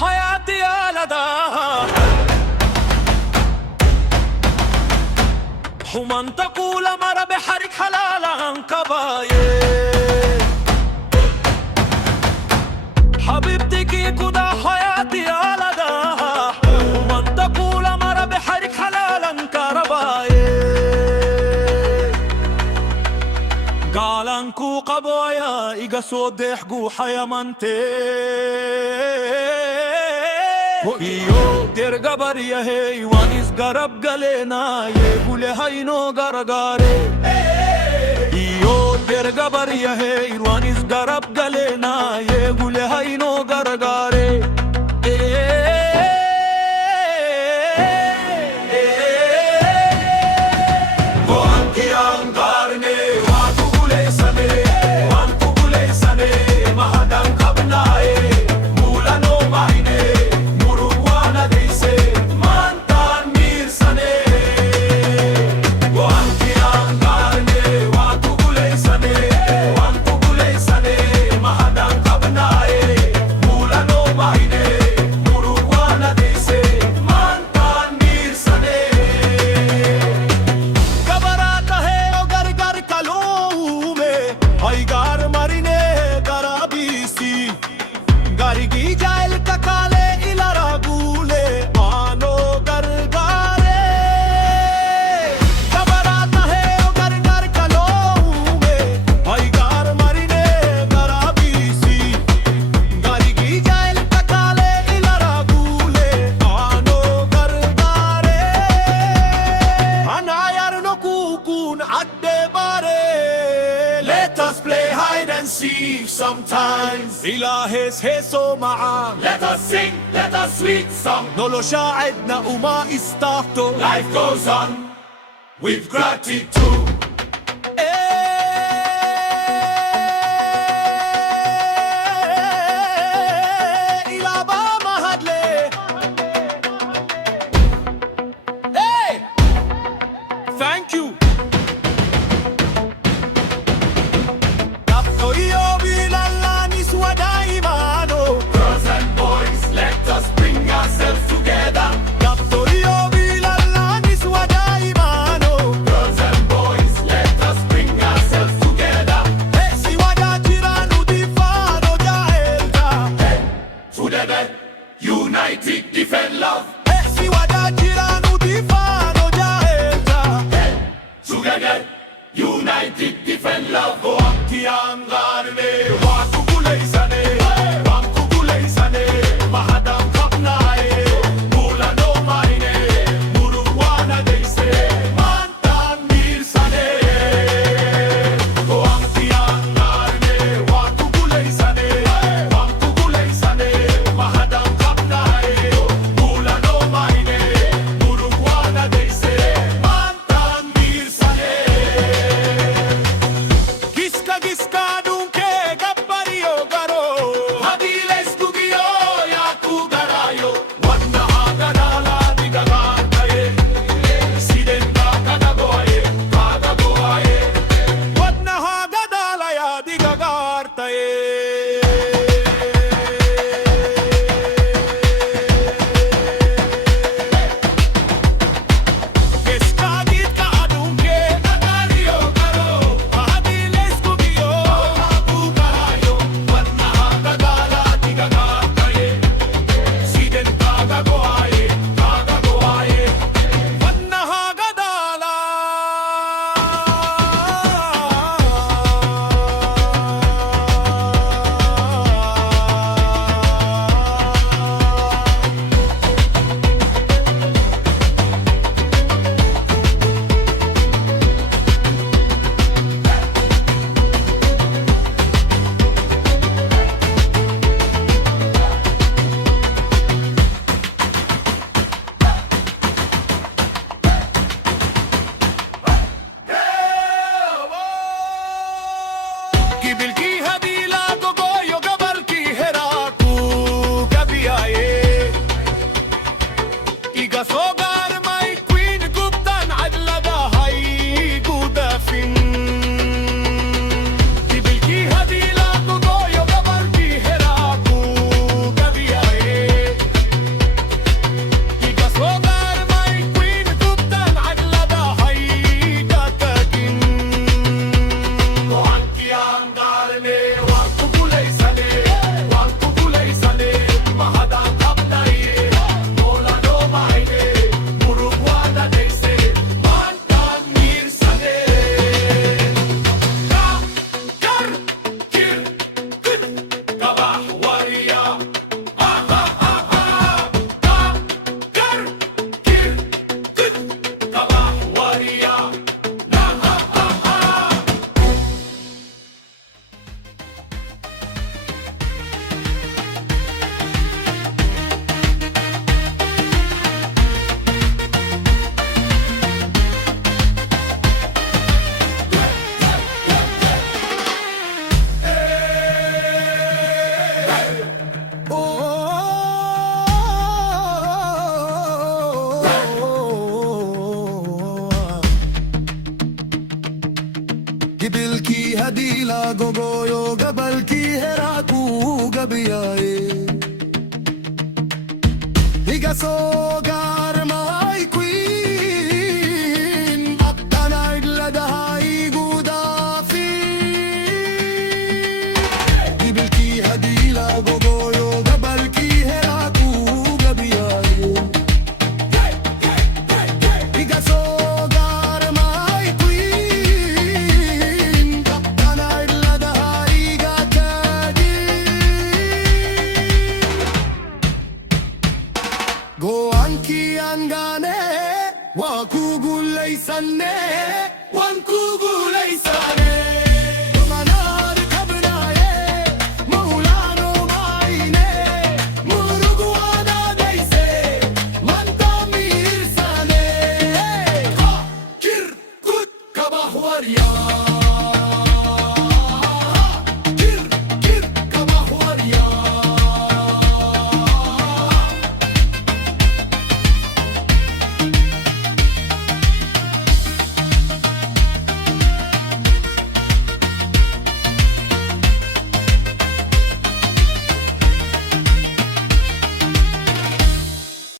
حياتي آلداها ومن تقول مر بحرك حلالا كبايه حبيبتي كيكو دا حياتي آلداها ومن تقول مر بحرك حلالا كربايه قالن كو قبايا إيجا صدح جو حيامنتي iyo terga bariya hey wanis garab galena ye gule hayno garagare iyo terga bariya hey wanis garab galena ye gule hayno garagare Let us play hide and seek sometimes. إلهيس هيسو معان. Let us sing, let us sweet song. نولو شاعدنا وما استاهتو. Life goes on with gratitude. Thank you. Girls and boys, let us bring ourselves together. Girls and boys, let us bring ourselves together. Together, united, defend love. Together, united, defend love. Gibil ki hadila gogoyo gabal ki heraku gabiyae Higaso garma